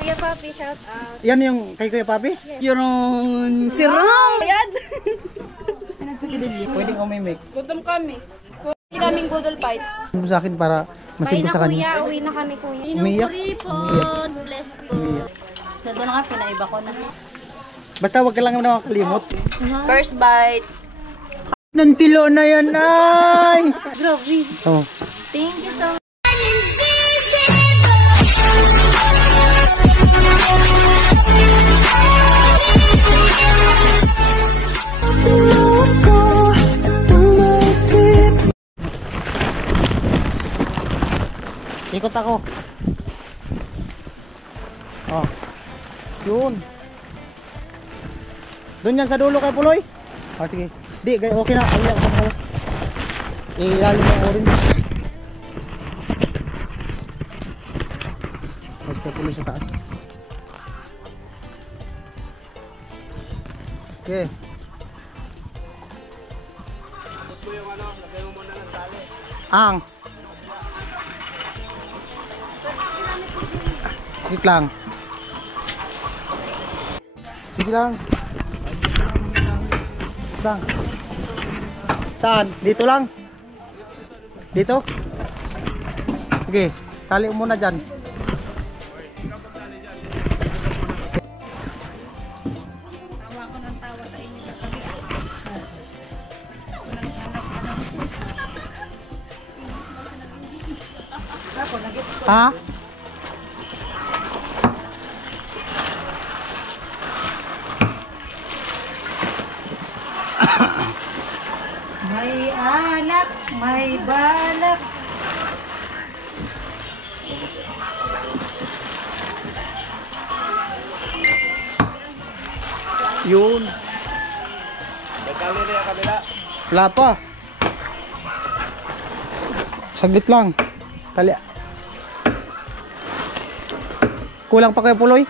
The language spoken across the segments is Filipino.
Kuya Papi, shout out. Yan yung kay Kuya Papi? Yung sirong! Ayan! Pwedeng umimik. Gutom kami. Hindi kaming budol fight. Sa akin para Bye masin ko na sa kanya. kuya, uwi na kami kuya. Umiyak. Inupuripon, bless po. So doon nga, pinaiba ko na. Basta wag ka lang nakakalimot. First bite. Nantilo na yan ay! Grabe. Oh. Thank you so much. Ikot ako. Oh. Yun. Doon yan sa dulo kay Puloy. Oh, sige. Di, okay na. Ay, ako. Ilalim ng orange. Mas kay Puloy sa taas. Okay. Ang. Sige lang. Sige lang. Lang. Saan? Dito lang? Dito? Sige, tali mo muna dyan. Ha? May alak, may balak. Yun. Wala pa. Saglit lang. Tali. Kulang pa kayo Puloy.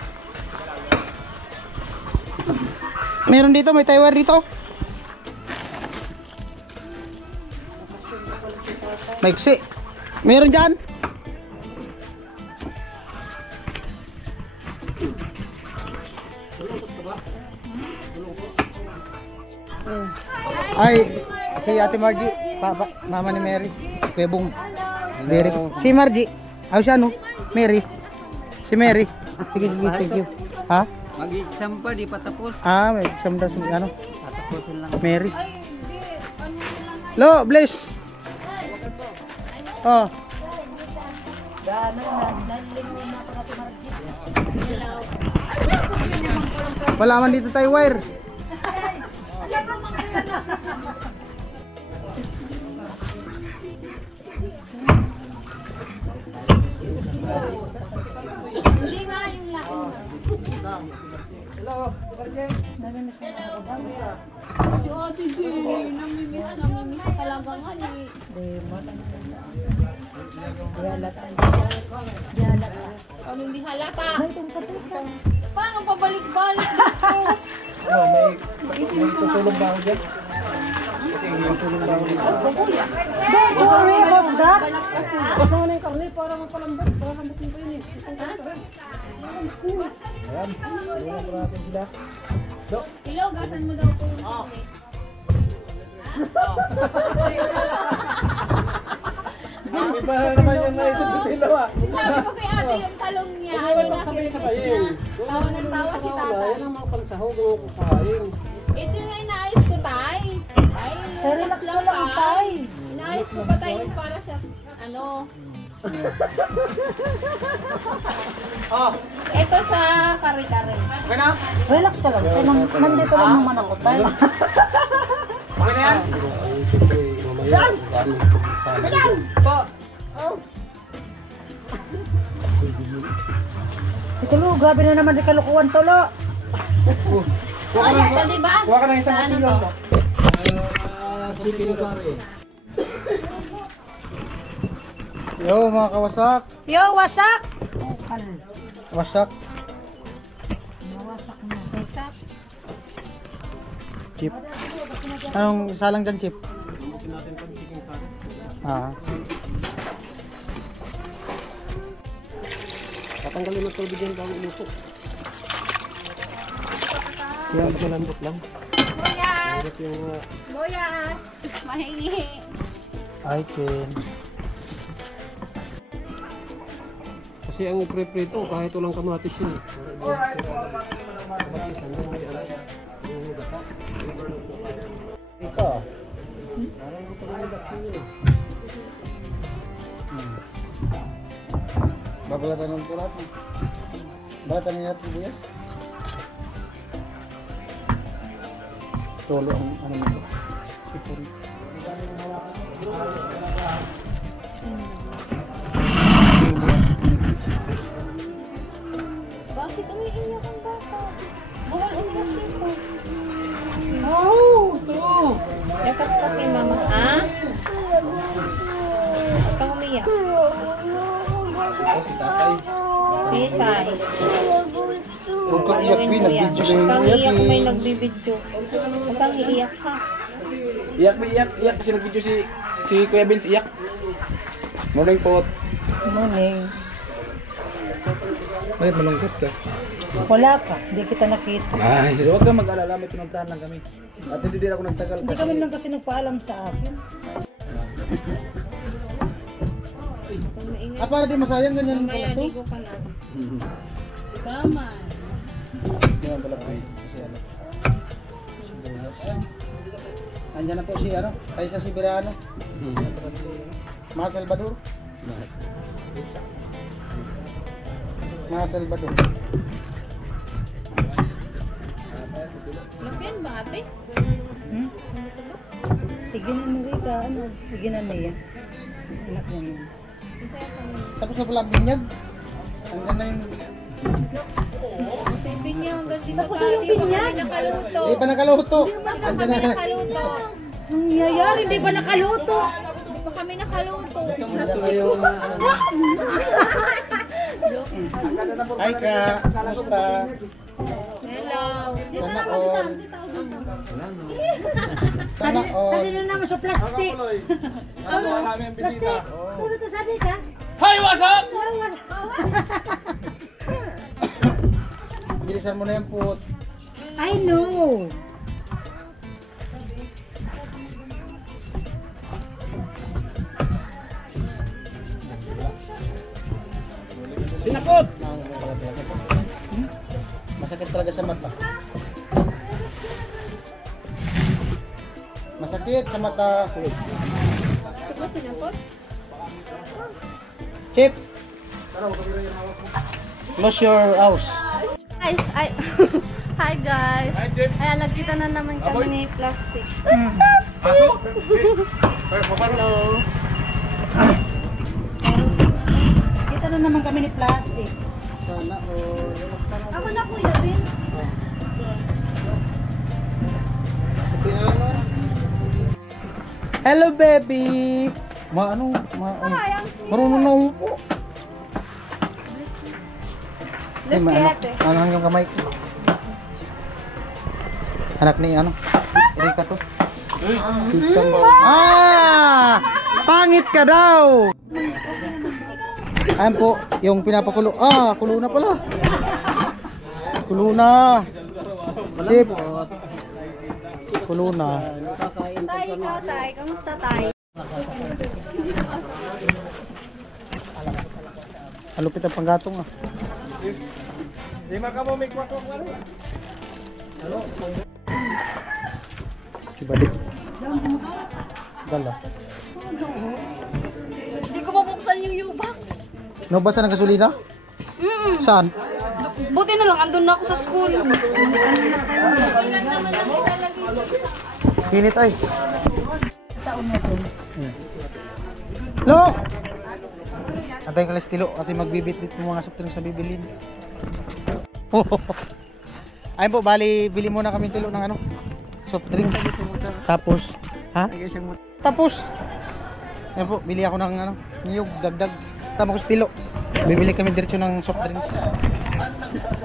Meron dito, may Taiwan dito. Maiksi. Meron dyan. Ay, si Ate Margie, mama ni Mary. Kuya Bong. Mary. Si Margie. Ay siya no? Mary. Si Mary. Sige, sige, thank you. Ha? Mag-exam pa, di pa tapos. Ah, may exam daw si ano? Tatapusin lang. Mary. Lo, bless. Oh. Wala man dito tayo wire. Hindi nga yung laki na. Hello, Si Ate Jenny, namimiss talaga nga ni. Ano hindi halata? Paano pabalik-balik dito? may tutulong ba ako dyan? Kasi may tutulong ba ako dito? Kuya. Don't worry about that. Balak kasi. Kasama na yung karne para mapalambat. Para lambatin pa yun eh. Ayan, wala po natin sila. Hello, gasan mo daw po yung Iba naman yung naisip ko dalawa. Sabi ko kay ate yung talong niya. Tawa ng tawa si tata. Yan ang mga pansahog ko kukain. Ito nga inaayos ko, tay. Ay, relax lang, tay. Inaayos ko pa tayo para sa, ano. Ito sa kare-kare. Okay na? Relax ka lang. Nandito lang naman ako tayo. Okay na yan? Po. Ito lo, grabe na naman di kalukuhan to lo. Ay, ito diba? Kuha ka ng isang Sa ano kilo. to? Chicken curry. Yo mga kawasak. Yo, wasak. Wasak. Stop. Chip. Anong salang dyan, Chip? Ah. Patanggalin ng tubig yan bago umupo. Yan. Malambot lang. Boyas! Hirap yung Boyas! Mahingi. Ay, Ken. kasi ang ipreprito kahit walang kamatis yun. Ito. Babalatan ng tulat. Balatan niya natin buyas. Solo ang ano nito. Sipuri. Bakit umiiyak ang bata? Bawal umiyak dito. Oh, ito. Yakas ka kay mama. Ha? Huwag kang umiyak. Si tatay. Isay. Huwag kang iyak, Queen. Nag-video Huwag kang kayo iyak kung may iyak. nagbibidyo. Huwag kang iiyak ha. Iyak kasi nag-video si Kuya Vince iyak. Morning po. Morning. Bakit malungkot ka? Wala ka, hindi kita nakita. Ay, sige, huwag kang mag-alala, may pinuntahan lang kami. At hindi din ako nagtagal Hindi kami lang kasi nagpaalam sa akin. Huwag kang maingay. Ah, para di masayang ganyan Mamaya, pala to. ligo ka na. Tama. Yan pala po. Si ano. Andyan na po si ano, tayo sa Siberiano. Mga Salvador. Mga Salvador. Lapian ba ate? Hmm? Tiginan mo Rika, ano? Tiginan niya. Anak niya yun. Isaya sa mga. Tapos na pala ang binyag. Ang ganda yung... Binyag, hanggang dito Tapos tayo. na yung Di pa binyag. kami nakaluto. Hindi pa nakaluto. Di pa Andyan kami na. nakaluto. Ang yayari, hindi ba nakaluto? Di pa kami nakaluto. Hi ka, kumusta? Hello. Sana all. Sana all. Sali na naman sa plastic. Plastic. Puro to sabi ka? Hi, what's up? Bilisan mo na yan po. I know. Sinakot! Masakit talaga sa mata. Masakit sa mata. Ito ba sinapot? Chip. Close your house. Guys, hi guys. Ayan, nagkita na naman kami ni Plastic. Hello. Kita na naman kami ni plastic. Sana all. Ako na Kuya Vince. Hello baby. Marunong na umupo. Ay, ano hanggang kamay ko. Anak ni ano? Erika to. Ah! Pangit ka daw! Ayan po, yung pinapakulo. Ah, kulo na pala. Kulo na. Sip. Kulo na. Tay, ikaw tay. Kamusta tay? Alupit ang panggatong ah. Si Balik. Dala. Hindi ko mabuksan yung U-box. Nabasa ng gasolina? Saan? Buti na lang, andun na ako sa school. Init ay. Lo! Antayin ka lang stilo kasi magbibit-bit yung mga soft drinks na bibilin. Ayun po, bali bili muna kami tilo ng ano, soft drinks. Tapos, ha? Tapos, ayun po, bili ako ng ano, niyog, dagdag. Tapos tilo. Bibili kami diretso ng soft drinks.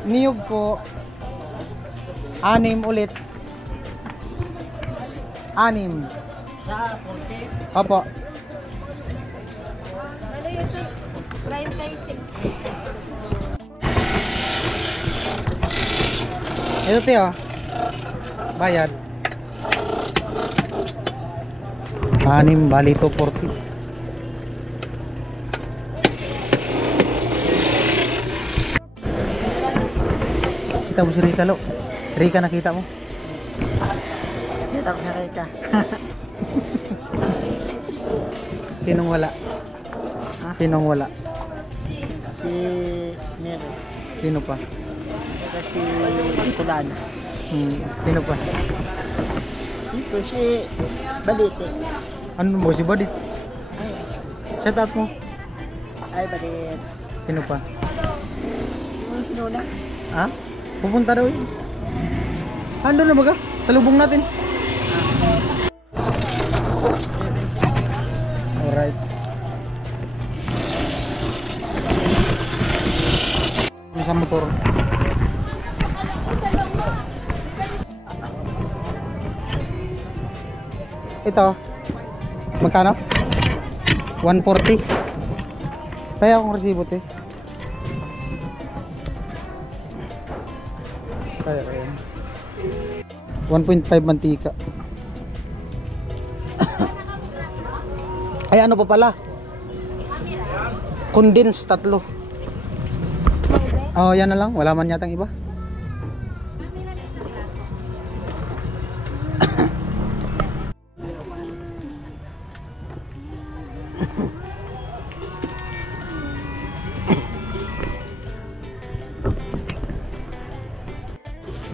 Niyog ko 6 ulit. 6. Opo. Ano yung 36? Ito tiyo. Bayad. 6 bali 240. Kita mo si Rika lo. Rika nakita mo? Kita ko na Rika. Sinong wala? Sinong wala? Si Mary. Sino pa? Saka si Kulana. Sino pa? Ito si Balite. Ano mo si Badit? Shout out mo. Ay, Balit. Sino pa? Lola. Ha? Pupunta daw yun. Ando na baga? Salubong natin. Alright. Sa motor. Ito. Magkano? 140. Kaya akong resibo eh. Kaya 1.5 mantika. Ay ano pa pala? Condensed 3. Oh, yan na lang. Wala man yatang iba.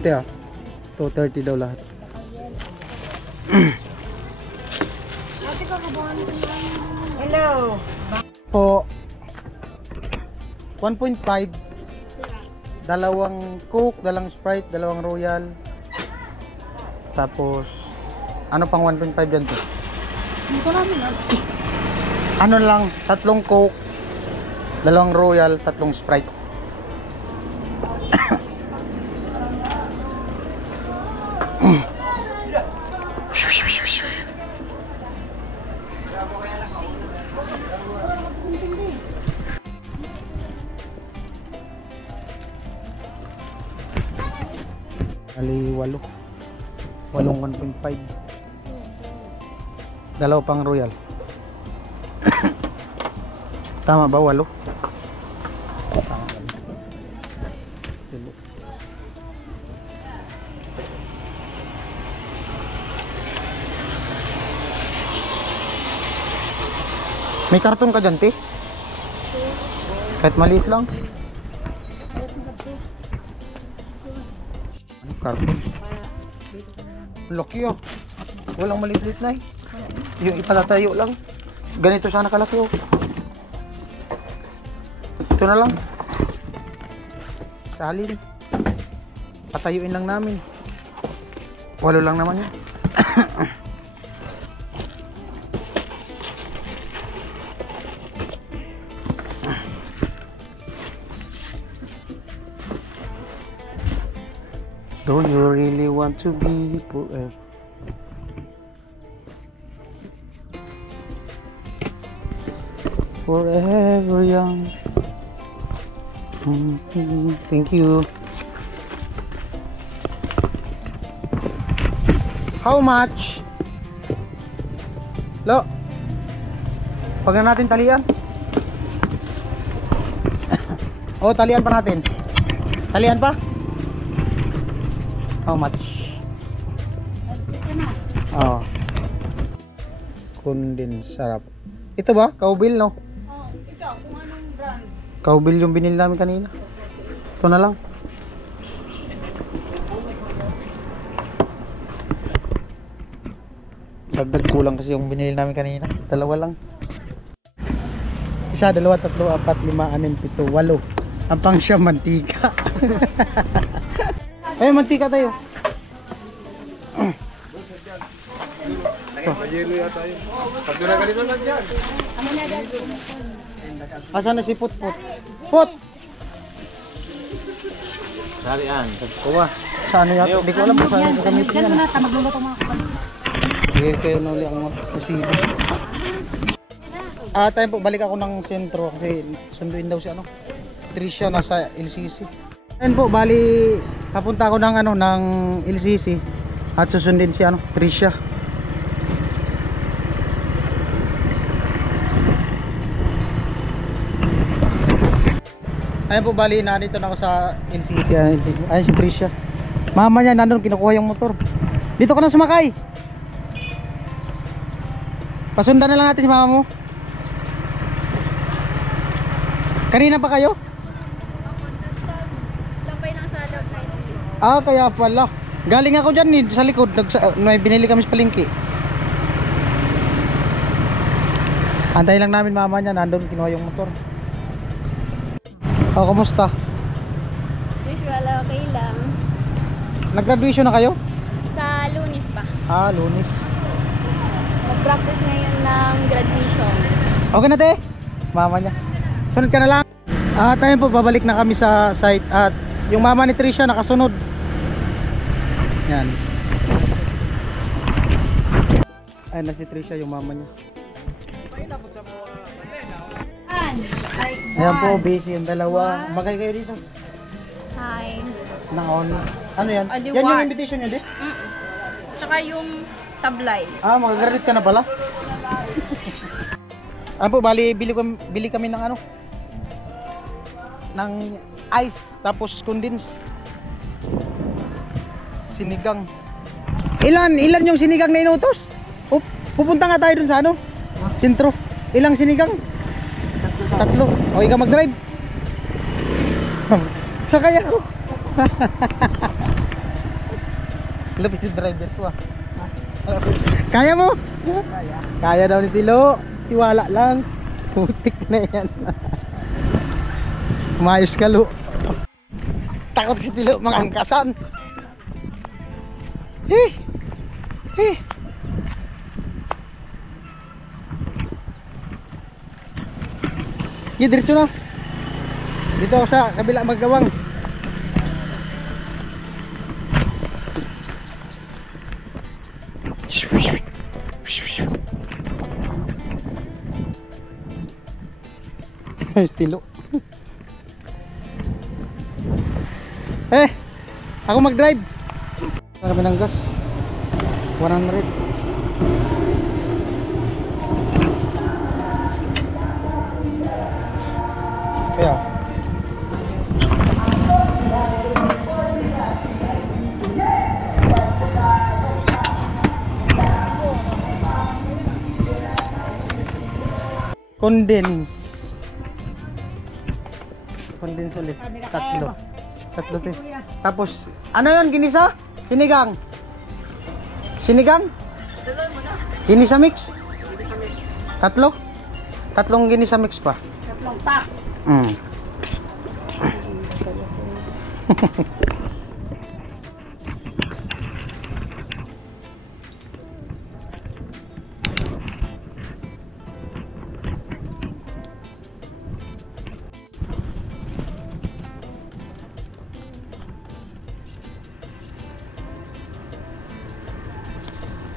Ito 230 daw lahat. Hello. Po 1.5, dalawang Coke, dalawang Sprite, dalawang Royal. Tapos ano pang 1.5 yan to? Ano lang, 3 Coke, dalawang Royal, 3 Sprite. Ali 8. 1.5. Dalawa pang Royal. Tama ba 8? Tama. May karton ka dyan, te? Kahit maliit lang. Ano karton? Laki oh. Walang maliit-liit na eh. Yung ipatatayo lang. Ganito sana kalaki oh. Ito na lang. Salin. Patayuin lang namin. 8 lang naman yan. Do you really want to be forever? Forever young. Thank you. How much? Lo. Pag na natin talian. Oh, talian pa natin. Talian pa? How much? Oh. Kundin sarap. Ito ba? Kaubil no? Ikaw, kung anong brand? Kaubil yung binili namin kanina. Ito na lang. Dagdag kulang kasi yung binili namin kanina. 2 lang. 1, 2, 3, 4, 5, 6, 6, 7, 8. Ang pang siya mantika. Ay, mantika tayo. Asan na si Put-Put? Put! Sarian. Kuha. Saan yata? Hindi ko alam kung saan yung gagamitin yan. Hindi kayo nuli ang resibo. Tayo po, balik ako ng sentro kasi sunduin daw si ano. Trisha nasa LCC. Ayun po, bali papunta ako ng ano ng LCC at susundin si ano, Tricia. Ayun po, bali nandito na ako sa LCC. Ayun si Tricia. Mama niya nandun, kinukuha yung motor. Dito ka na sumakay. Pasundan na lang natin si mama mo. Kanina pa kayo? Lampay ng sa loob na ito. Ah, kaya pala. Galing ako dyan sa likod. May binili kami sa palengke. Antay lang namin mama niya. Nandun kinuha yung motor. Oh, kumusta? Usual, okay lang. Nag-graduation na kayo? Sa Lunes pa. Ah, Lunes. Mag-practice ngayon ng graduation. Okay na te? Mama niya. Sunod ka na lang. Tayo po, babalik na kami sa site. At yung mama ni Tricia nakasunod. Yan. Ayun na si Tricia, yung mama niya. Ayan po, busy yung dalawa. Magay kayo dito. Hi. Na-on. Ano yan? Adi Yan yung what? invitation niya, di? Tsaka yung sablay. Ah, mag-graduate ka na pala? Po, bali, bili kami ng ano? Ng ice, tapos condense. Sinigang. Ilan yung sinigang na inutos? Pupunta nga tayo dun sa ano? Sentro. Ilang sinigang? 3. O, ikaw mag-drive. Sa kaya ko. Lapit yung driver ko ah. Kaya mo? Kaya daw ni Tilo. Tiwala lang. Putik na yan. Umayos ka, Lu. Takot si Tilo mangangkasan. Diretso na. Dito ako sa kabila maggawang. Estilo. Ako mag-drive. Kami ng gas. 100. Kaya condense ulit 3 tayo. Tapos ano yun, ginisa? Sinigang? Ginisa mix? 3 ginisa mix pa. 3 pack.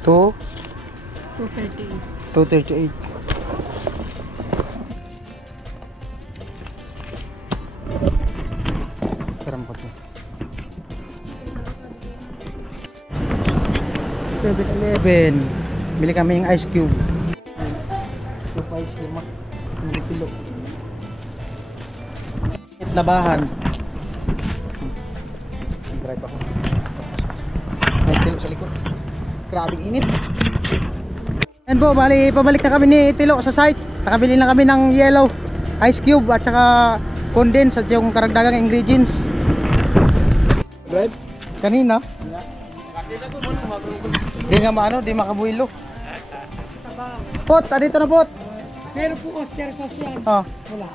$2.38. Karam pa to. 7-Eleven. Bili kami yung ice cube. Ice cube, 1 kilo. Labahan. Drive ako. May Tilo sa likod. Grabing init. Yan po, bali pabalik na kami ni Tilo sa site. Nakabili na kami ng yellow ice cube at saka condense at yung karagdagang ingredients. Bread? Kanina? Di nga maano, di makabuilo. Pot, dito na pot. Pero po oyster sauce yan. Wala.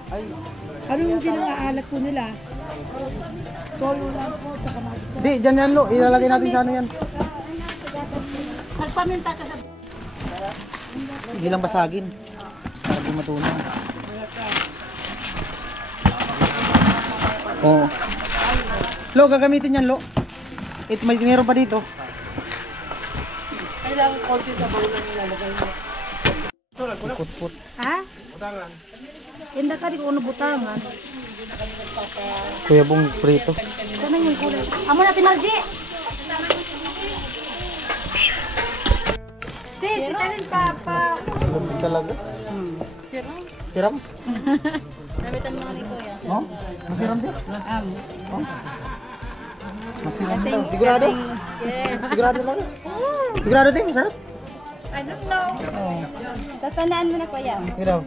Ano yung ginaalat po nila? Toyo lang po sa kamatis. Di, dyan yan lo. Ilalagay natin sa ano yan. Magpaminta ka sa... Hindi lang basagin. Para di matunaw. Oo. Lo, gagamitin yan lo. Meron pa dito. Kailangan konti sa bawlan nilalagay mo. Put. Ha? Butangan. Hindi ka di ko butangan. Kuya Bong prito. Ano yung kulay? Amo natin, Margie! Sis, italin papa. Lupit talaga. Siram? Nabitan mo ni Kuya. Oh? Masiram din? Oh? Masiram daw. Sigurado? Yes. Sigurado talaga? Sigurado din, masarap? I don't know. Oo. Tatanaan mo na, Kuya. Sige daw.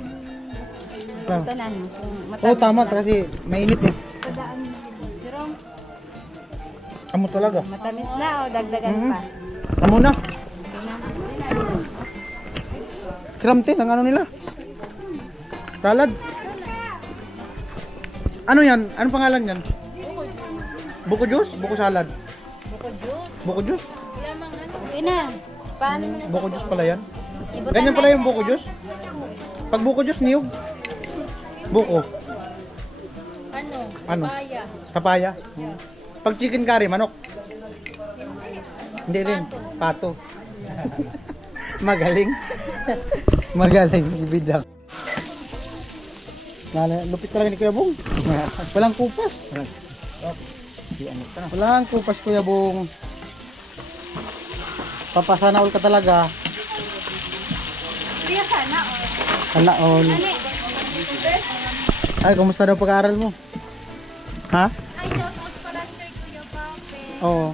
Tatanaan mo. Oo, tama kasi mainit eh. Tadaan mo. Amo talaga. Matamis na o dagdagan pa. Amo na. Siramte, ang ano nila. Salad. Ano yan? Anong pangalan yan? Buko juice? Buko salad? Buko juice? Okay na. Paano mo na? Buko juice pala yan? Ibutan Ganyan na. pala yung buko juice? Pag buko juice, niyog? Buko? Ano? Papaya? Pag chicken curry, manok? Hindi rin. Pato. Magaling. Magaling. Ibidyak. Lupit talaga ni Kuya Bong. Walang kupas. Walang kupas, Kuya Bong. Papasana all ka talaga. Kuya, sana. Sana all. Ay, kumusta daw pag-aaral mo? Ha? Ay, shout out pala kay Kuya Papi. Oo.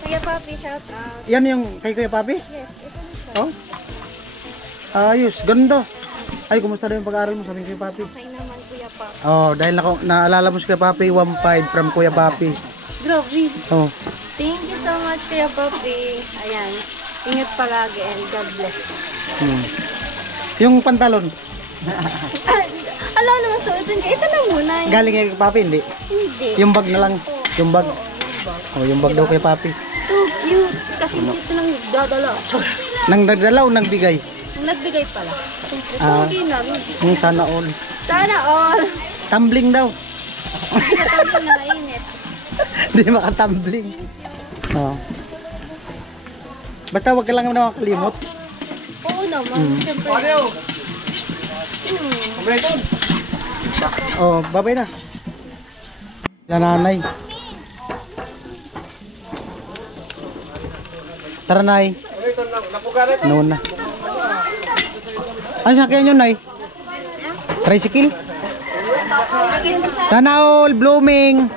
Kuya Papi, shout out. Yan yung kay Kuya Papi? Yes, ito na siya. Oh? Ayos, ganda. Ay, kumusta daw yung pag-aaral mo? Sabi ni Kuya Papi. Okay naman, Kuya Papi. Oh, dahil naalala mo si Kuya Papi, 1.5 from Kuya Papi. Grabe. Oh. Thank you so much, Kuya Papi. Ayan. Ingat palagi and God bless. Yung pantalon, Alam naman, suotin ka. Ito lang muna. galing kay Papi, hindi? Hindi. Yung bag na lang. Yung bag. Oh, yung bag daw kay Papi. So cute. Kasi dito lang dadala. Nang nagdala o nang bigay? Nagbigay pala. Ah. Okay lang. Yung sana all. Sana all. Tumbling daw. Natapos na mainit. Hindi makatumbling. Oh. Basta wag ka lang naman makalimot. Oo naman. Siyempre. Oh, babay na. Yan nanay. Tara nay. Noon na. Ano sakyan yun nay? Tricycle? Sana all blooming.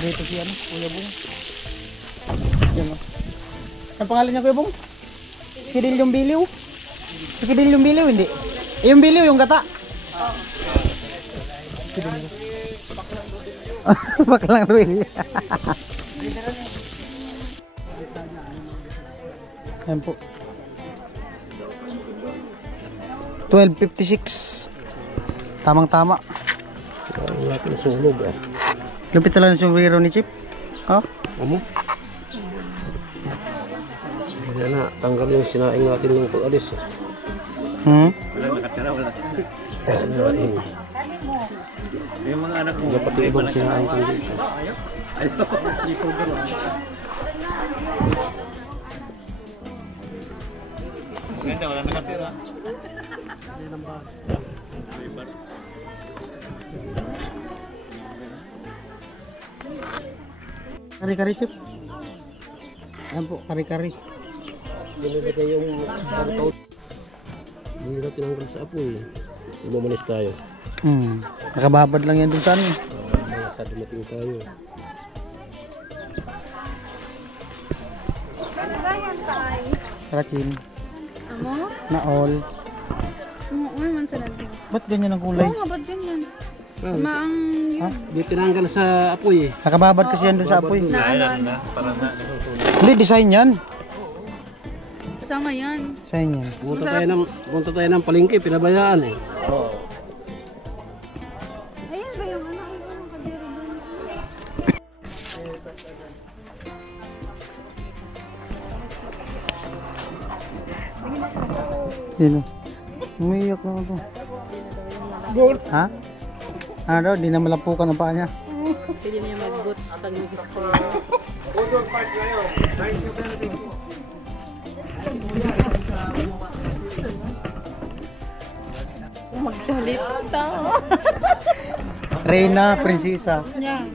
Dito si ano, Kuya Bong. Yan o. Ang pangalan niya Kuya Bong? Kidilyong Biliw? Si Kidilyong Biliw hindi? Eh, yung Biliw, yung gata? Kidilyo. Baklang Ruel. Ayan po. 12:56. Tamang-tama. Lupit talaga ng sombrero ni Chip. Oh? Ano? Yan na, tanggal yung sinaing natin ng pag-alis. Hmm? Yung mga anak mo, Dapat yung ibang sinaing ko dito. maganda, wala nakatira. Kari-kari Chip. Ayan po, kari-kari. Binilagay yung startout. Hindi na tinanggal sa apoy. Bumalik tayo. Nakababad lang yan dun sa ano. Sa dumating tayo. Ano ba yan, Tay? Karachin. Amo? Na all. Ano man sa natin? Ba't ganyan ang kulay? Oo nga, ba't ganyan? Maang Ha? Hindi tinanggal sa apoy eh. Nakababad kasi yan dun sa apoy. naalan. Hindi, design yan. Sama yan. Design yan. Punta tayo ng palengke, pinabayaan eh. Ayan ba yung ano? Ang kadiri doon? Yun o. Umiyak na ito. Ha? Ano daw, di na malapukan ang paa niya. Pwede niya mag-boots pag nag-school. magsalita. Reyna, prinsesa. Yeah.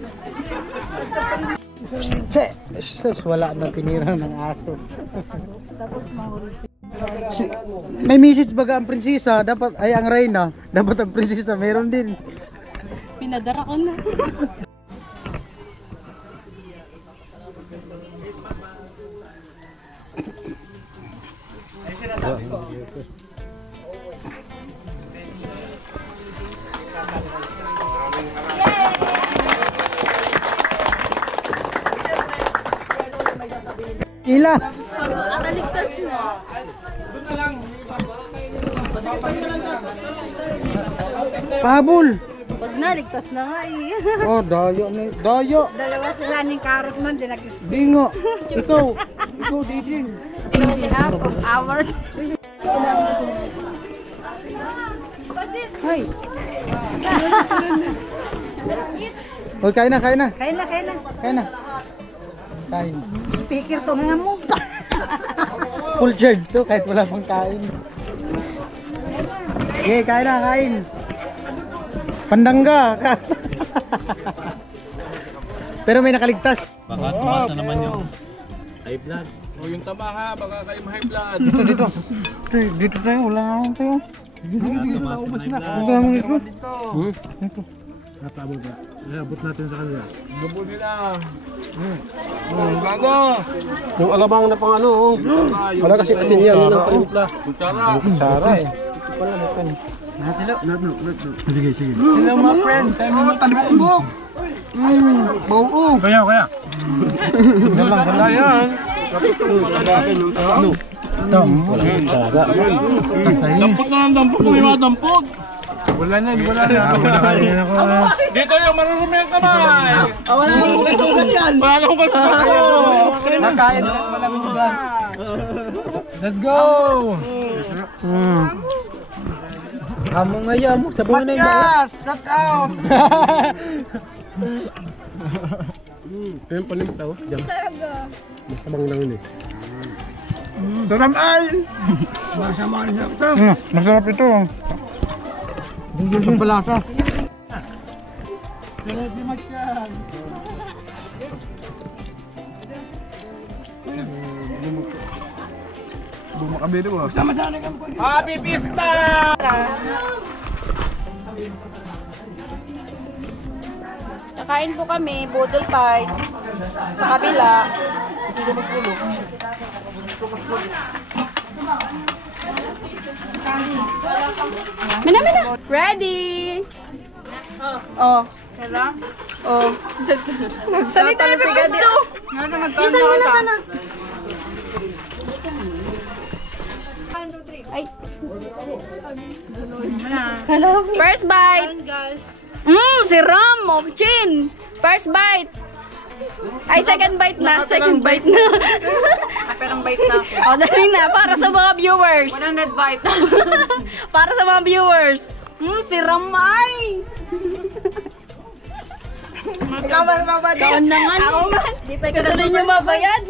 Che! Sus, wala na tinira ng aso. Tapos mahuli. May message baga ang prinsesa, dapat ay ang Reyna, dapat ang prinsesa meron din. Pinadara ko na. Ila! Pahabol! Pag naligtas na nga eh. Oh, dayo na. Dayo! Dalawa sila ng karot man, dinagis. Bingo! Ikaw! Ikaw, Diding! Half of hours. Hoy, Hoy, kain na, kain na! kain na, kain na. Kain na! Kain. Speaker to nga mo. Full charge to, kahit wala pang kain. Okay, kain na, kain! Pandangga! Pero may nakaligtas. Baka tumaas na naman yung High blood. o yung tama ha, baka kayo ma-high blood. Dito, dito. Dito tayo, wala na akong tayo. Tumaas na high Wala blood. naman ito. Ito. Napabot na. Abot natin sa kanila. Dubo nila. Gago! Yung alabang na pang ano, oh. Wala kasi asin yan, yun ang panimpla. Kutsara. Sara eh. Hello my friend. Oh, talibok ubok! Bau kaya. Wala yan. Ito. Wala yung tsara. Dampot na lang, dampot mo yung mga dampot. Wala na, wala na. Dito yung marurumi ang kamay. Wala nang hugas yan! Wala na hugas pa kayo. Nakain na wala nang hugas. Let's go! Amo ngayon, sabaw na yung bayan. Not out! Kaya yung panimpla, oh. Diyan. Masabang lang yun eh. Sarap ay! Masarap ito. Bungol yung balasa. Bumakabili mo. Happy Pista! Nakain po kami, budol pie. Sa kabila. Mina. Ready? Oh. Oh. Salita na pa gusto. Bisan mo na sana. Ay. First bite. Si Ram of Chin. First bite. Ay, second bite na. Second bite na. Perang bite na. O, dali na. Para sa mga viewers. 100 bite. Para sa mga viewers. Si Ramay. Ikaw ba na ba? Doon na nga. Ako man. Gusto rin nyo mabayad.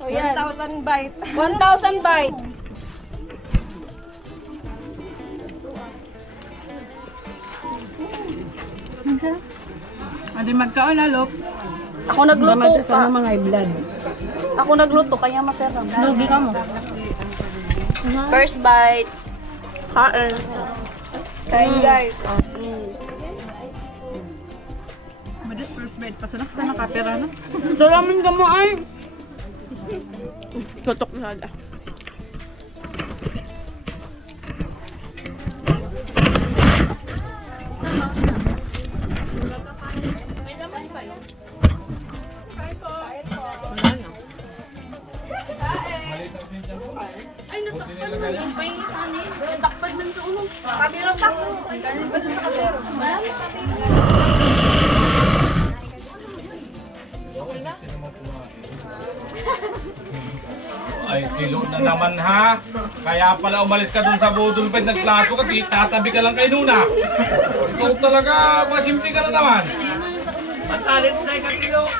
So, yan. 1,000 bite. 1,000 bite. Adi magkaon na lop. Ako nagluto ka. mga blood. Ako nagluto, kaya masarap. Lugi ka mo. First bite. Kain. Kain guys. Badit first bite. Pasanak na nakapira na. Salamin ka mo ay. Tutok na ada. Ay, natakpan mo yun. Paingit ka na yun. Natakpan nun sa ulo. Kamera pa. Kanin pa dun sa kamera. Ay, tilo na naman ha. Kaya pala umalis ka dun sa budol pa, nagplato ka, tatabi ka lang kay Nuna. Ikaw talaga, masimple ka na naman.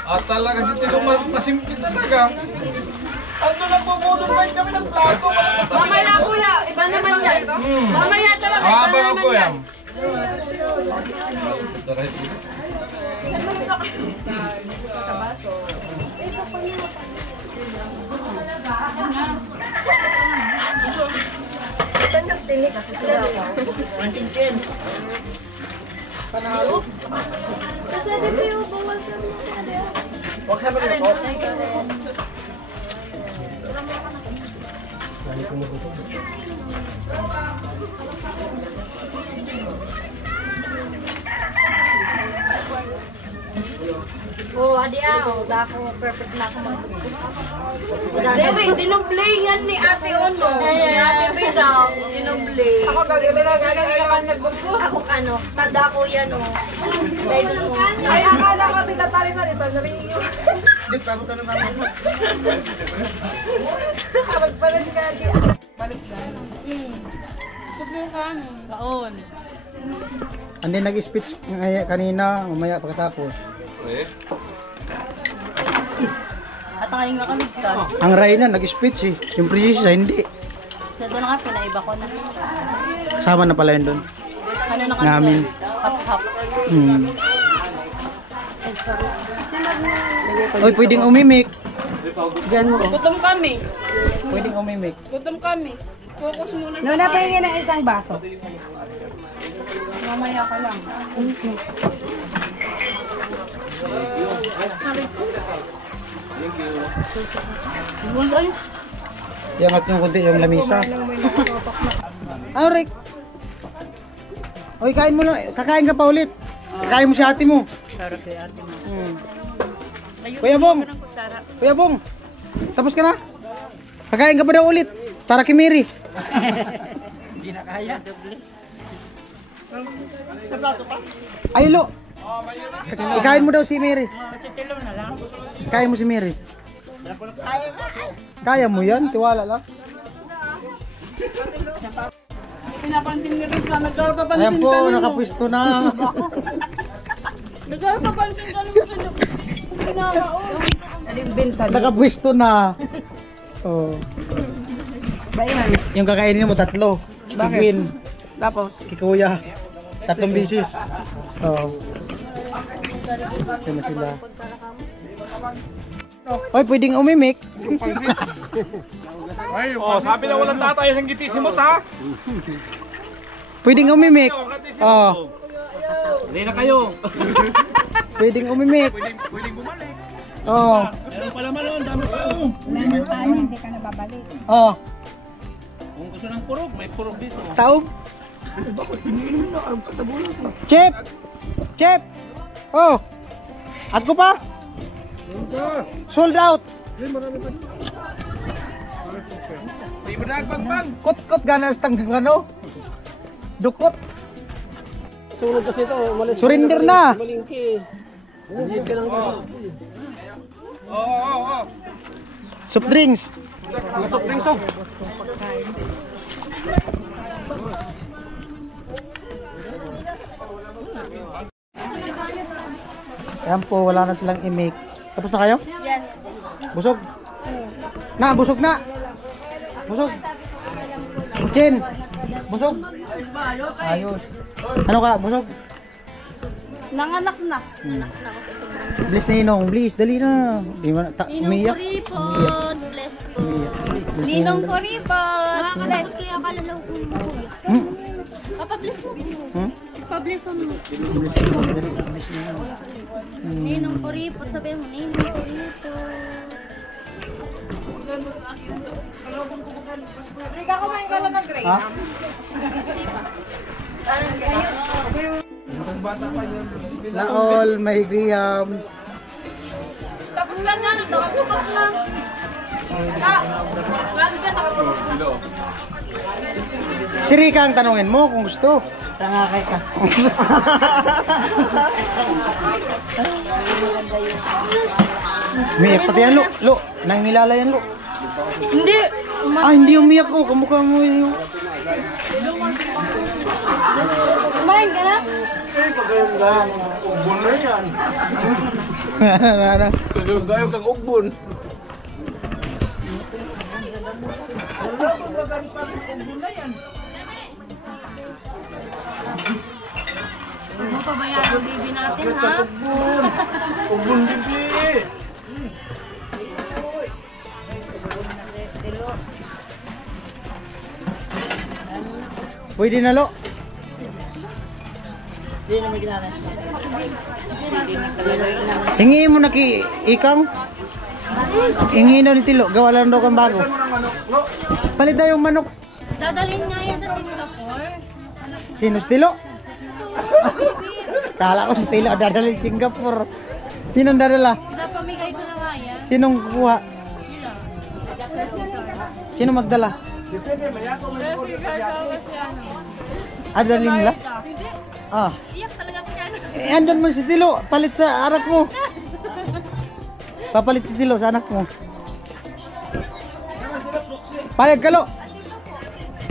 At talaga si Tilo, masimple talaga. Ando nagbubudol ba kami ng plato? Mamaya kuya, iba naman yan. Mamaya talaga, iba Habang naman ako yan. yan. Oh, adi dako perfect na ako Dere, dinomplay yan ni Ate Ono. Ni Ate Bida, dinomplay. Ako nagbubuk. Ako ano, tadako yan oh. Ay, akala ko tigatali sa lisan na rin yun. Di pa ako tanong namin. Balik ka, balik ka. Subukan. Kaon. Hindi nag-speech kanina, umaya pagkatapos. At ang ngayong nakaligtas. Ang Rayna nag-speech eh. Yung Princesa hindi. Sa doon nga, pinaiba ko na. Kasama na pala yun doon. Ano na Namin. Hap-hap. Oy, pwedeng umimik. Gutom kami. Pwedeng umimik. Gutom kami. Focus muna No, napahingin ng isang baso. mamaya ka lang. Iangat yung kunti yung lamisa. Ah, Rick. Oy, kain mo lang. Kakain ka pa ulit. Kakain mo si ate mo. Sarap kay ate mo. Kuya Bong. Kuya Bong. Tapos ka na? Kakain ka pa daw ulit. Para kay Mary. Hindi na kaya. Ay, Lo. Ikain mo daw si Mary. Matitilo na lang. Kaya mo si Mary. Kaya mo yan, tiwala lang. Pinapansin niyo rin sa nagkapapansin Ayan po, nakapwisto na. Nagkapapansin ka naman sa ginagawa. Nakapwisto na. Oh. Yung kakainin mo tatlo. Kikuin. Tapos, Kikuya. 3 bisis. Oh. Ito na sila. Oy, pwedeng umimik. Ay, oh, sabi na walang tatay ang gitisimot ha. Pwedeng umimik. Oh. Hindi na kayo. Pwedeng umimik. Pwedeng bumalik. Oh. Meron pala malon, dami pa. hindi ka na babalik. Oh. Kung gusto ng purog, may purog dito. Taob. Chip. Chip. Oh. Ako pa. Sold out. Di ba nagpagbag? Kot-kot ganas tang ano? Dukot. Sunod kasi ito, umalis. Surrender na. Malingki. Hindi ka lang dito. Oo. Soft drinks. Lusok ng sok. Ayan po, wala na silang imake. Tapos na kayo? Yes. Busog? Na, busog na. Busog. Chin. Busog. Ayos. Ano ka? Busog? Nanganak na. Bliss na Ninong. Bliss, dali na. Di mo na, umiyak. Kuripon, bless po. Bliss Ninong Ninong. Kuripon, bless. Kaya kalalaw ko. Hmm? Papabless mo. Hmm? Pabless mo. Bliss Ninong. Bliss Ninong. Ninong Kuripon, sabi mo, Ninong Kuripon. Rika, kumain ka lang ng grape. Ha? Na all my grahams. Tapos ka na, nakaputos na. Lagi ka nakaputos na. Si Rika ang tanungin mo kung gusto. Tangakay ka. Umiyak pati yan, Lo. Lo, nangilala yan, Lo. Hindi. Ah, hindi umiyak ko. Kamukha mo yung... Kumain ka na? Ugbon na yan. Ano? Kagayog kang ugbon. Huwag mo pabayaan ang baby natin, ha? Pwede na lo. Hingi mo na ikang. Hingi daw ni Tilo. Gawa lang daw kang bago. Palit tayo yung manok. Dadalhin nga yan sa Singapore. Sino si Tilo? Kala ko si Tilo dadalhin Singapore. Sinong dadala? Pinapamigay ko na nga yan. Sinong kuha? Sila. Sino magdala? Dalhin nila? Hindi. Ah. Iyak talaga yan. Andyan mo si Tilo. Palit sa anak mo. Papalit si Tilo sa anak mo. Payag ka lo.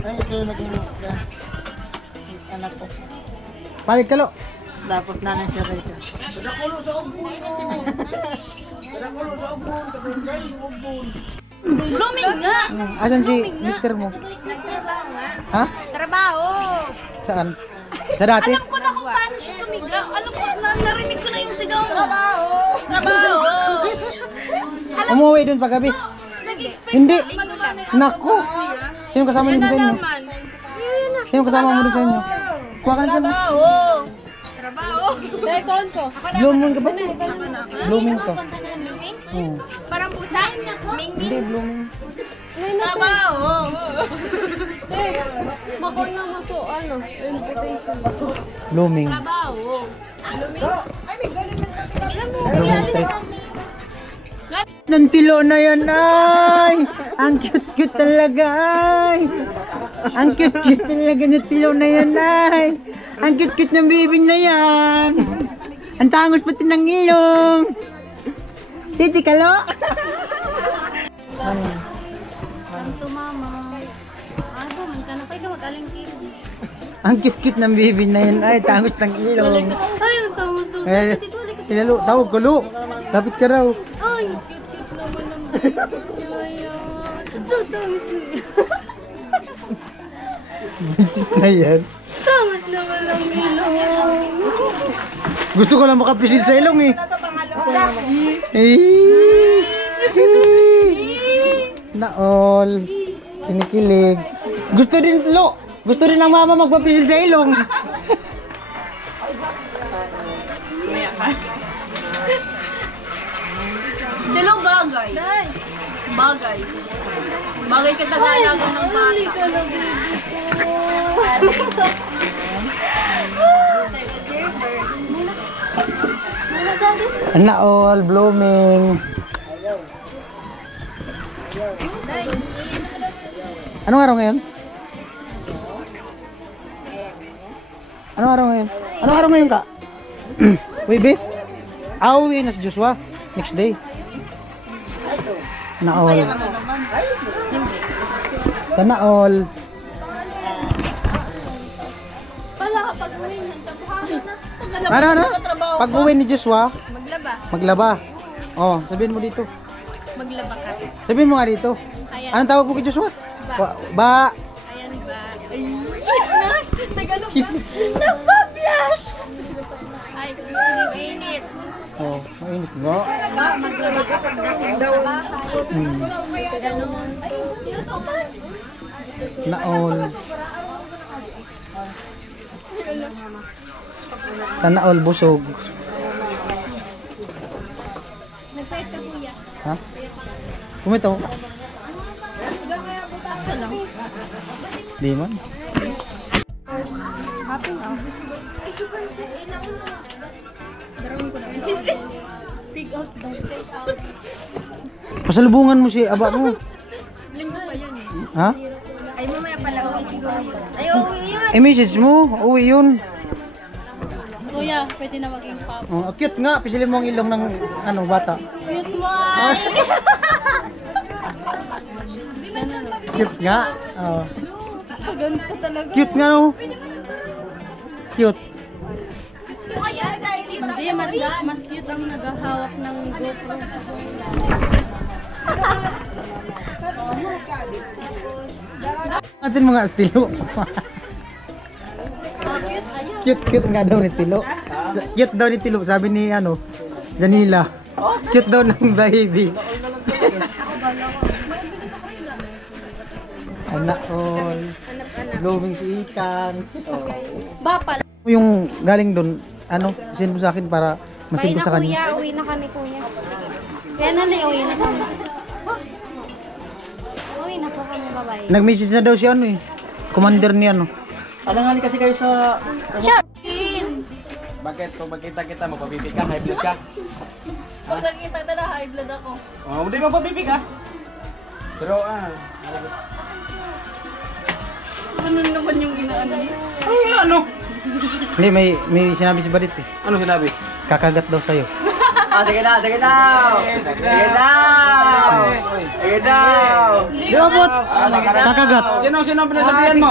Ay, ito yung naging anak ko. Payag ka lo. Tapos nanay siya kayo. Blooming nga. Asan si mister mo? Ha? Trabaho. Saan? Sa dati? Alam ko na kung paano siya sumigaw. Alam ko na, narinig ko na yung sigaw mo. Trabaho. Umuwi dun paggabi? Nag-expect Hindi. na linggo lang. Naku. Sino kasama niyo dun sa inyo? Sino kasama mo dun sa inyo? Kuha ka na dyan. Trabaho. Dekon ko. Blooming ka ba? Blooming ka. Oo. Parang pusa? Hindi, blooming. Trabaho. Makoy nga mo so, invitation. Blooming. Trabaho. Blooming trip. Ng Tilo na yan ay! Ang cute-cute talaga ay! Ang cute-cute talaga ng Tilo na yan ay! Ang cute-cute ng baby na yan! Ang tangos pati ng ilong! Titi kalo! Santo mama. Ano, man ka na pa ikaw mag-aling kiri. Ang cute-cute ng baby na yan ay tangos ng ilong! Ay, ang tangos ng Eh, sinalo, tawag ko lo! Lapit ka raw! ay, cute-cute naman ng baby. So, tangos na yan. Buntit na yan! Tangos naman ng ilong. Gusto ko lang makapisil sa ilong eh! Naol! Kinikilig! Gusto din lo! Gusto din ng mama magpapisil sa ilong! Dalawang bagay. Bagay. Bagay ka tagalaga ng bata. Naol! Blooming! Anong araw ngayon? Anong araw ngayon? Anong araw ngayon ka? Webes? Uwi na si Joshua. Next day. Naol. Naol. Pala kapag uwi ng tabuhanan na. Ano? Pag uwi ni Joshua, Maglaba. maglaba. Oh, sabihin mo dito. Maglaba ka. Sabihin mo nga dito. Ayan. Anong tawag mo kay Joshua? Ba. Ayan ba? Ay. Nag-ano ba? Nagpa-flash! Ay, mainit. Oh, mainit nga. Maglaba ka pagdating sa bahay. Ganon. Ay, yun so much. Naol. Naol busog. Nagpahit ka kuya. Ha? Kumito. Di man. Happy na. Ay, super. Ay, nauna. Darawin ko na. Take out daw. Take out. Pasalubungan mo si aba mo. Linggo pa yun eh. Ha? Ay, mamaya pala uwi siguro yun. Ay, uwi yun. I-message mo. Uwi yun. Kuya, pwede na maging pop. Oh, cute nga. Pisilin mo ang ilong ng ano, bata. Cute mo ay! Cute nga. Oh. Ganito talaga. Cute nga no. Cute. Hindi, mas cute ang naghahawak ng GoPro. Atin mga tilo. Cute nga daw ni Tilo. Cute daw ni Tilo, sabi ni ano, Janila. Cute daw ng baby. Anak all. Blooming si Ikan. Bapal. Yung galing doon, ano, send mo sa akin para masend ko sa kanya. Uwi na kami kuya. Kaya uwi na kami. Uwi na po kami, bye-bye. Nag-message na daw si ano eh. Commander ni ano. Alangan kasi kayo sa... Bakit? Kung magkita kita, magpabibig ka, high blood ka. Pag nakita na na, high blood ako. Oh, hindi magpabibig ka. Pero Ano naman yung inaano niya? ano? Hindi, may sinabi si Badit eh. Ano sinabi? Kakagat daw sa'yo. Sige daw! Sige daw! Sige daw! Robot! Kakagat. Sino ang pinasabihan mo?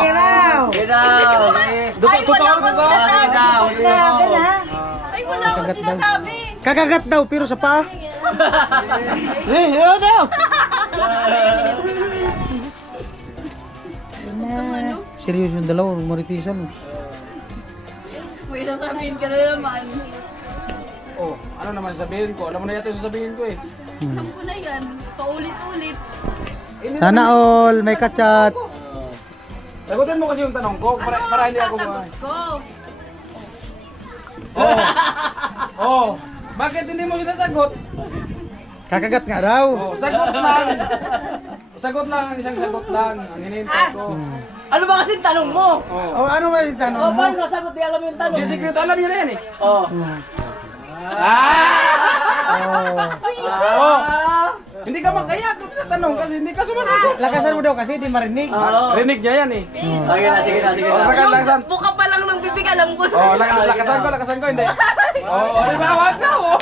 Sige daw! Ay, wala ko sinasabi. Ay, wala ko Kakagat daw. sinasabi. Kakagat daw, pero sa paa. Seryoso yung dalawa, maritisan. May sasabihin ka na naman. Oh, ano naman sabihin ko? Alam mo na yata yung sasabihin ko eh. Alam ko na yan. Paulit-ulit. Sana all, may kachat. Sagutin mo kasi yung tanong ko para hindi ako Sasagot ko. Oh, bakit hindi mo sinasagot? Kakagat nga daw. Oh, sagot lang. Sagot lang, isang sagot lang. Ang hinihintay ko. Ano ba kasi tanong mo? Oh, ano ba yung tanong mo? Paano sasagot? Di alam yung tanong. Yung secret, alam niyo na yan eh. Oh. Hindi ka makaya kung tinatanong kasi hindi ka sumasagot. Lakasan mo daw kasi, di marinig. Rinig niya yan eh. Sige na, sige na, sige na. Lakasan. Buka pa lang ng bibig, alam ko. Oh, lakasan ko, hindi. Oh, di ba? Wag ka, oh.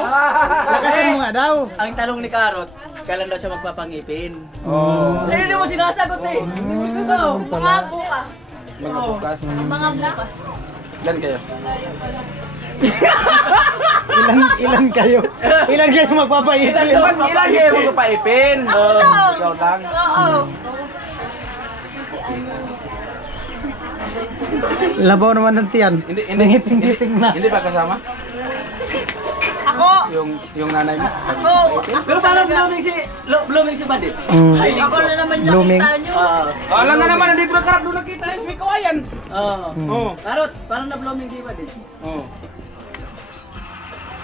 Lakasan mo nga daw. Ang tanong ni Karot, kailan daw siya magpapangipin? Oh. Hindi mo sinasagot eh. Hindi mo sinasagot. Mga bukas. Mga bukas. Mga bukas. Ilan kayo? Ilan kayo? Ilan kayo magpapaipin? Ilan kayo magpapaipin? Ikaw lang. Oo. Labaw naman ng tiyan. Ngiting na. Hindi ba kasama? Ako. Yung nanay mo? Ako. Pero parang blooming si Badit. Ay, ako na naman Blooming. nakita nyo. Alam na naman, nandito na karap doon nakita yung may kawayan. Oo. Karot, parang na-blooming si Badit. Oh.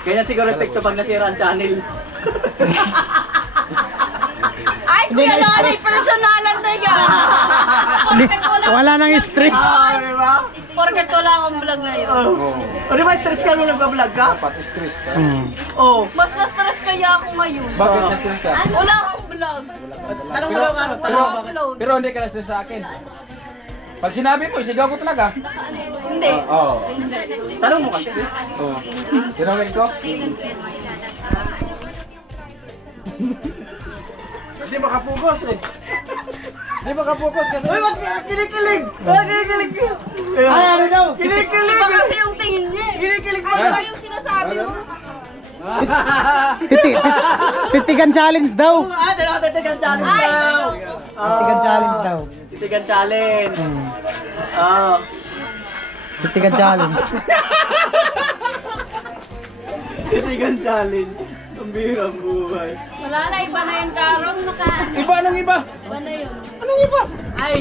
Ganyan siguro epekto pag nasira ang channel. Ay, kuya Loli, personalan na yan. Wala nang stress. Diba? Porket wala akong vlog ngayon. O di ba stress ka nung nagpa-vlog ka? Dapat stress ka. Oo. Mas na-stress kaya ako ngayon. Bakit na-stress ka? Wala akong vlog. Tanong mo lang Karot, Wala tanong mo. akong upload. Pero hindi ka na-stress sa akin. Pag sinabi mo, isigaw ko talaga. Hindi. Oo. Hindi. Tanong mo kasi. Oo. Sinawin ko? Hindi makapugos eh. Hindi makapugos kasi. Uy, ba't kinikilig? Ba't kinikilig? Ay, ano daw? Kinikilig! Iba kasi yung tingin niya eh. Kinikilig Ay, iba yung sinasabi mo. Titigan challenge daw. Titigan challenge Ay, daw. Titigan challenge daw. Titigan challenge. Oo. Titigan challenge. Titigan challenge. Ang birang buhay. Wala na, iba na yung karong. Iba nang iba. Iba na yun. Anong iba? Ay,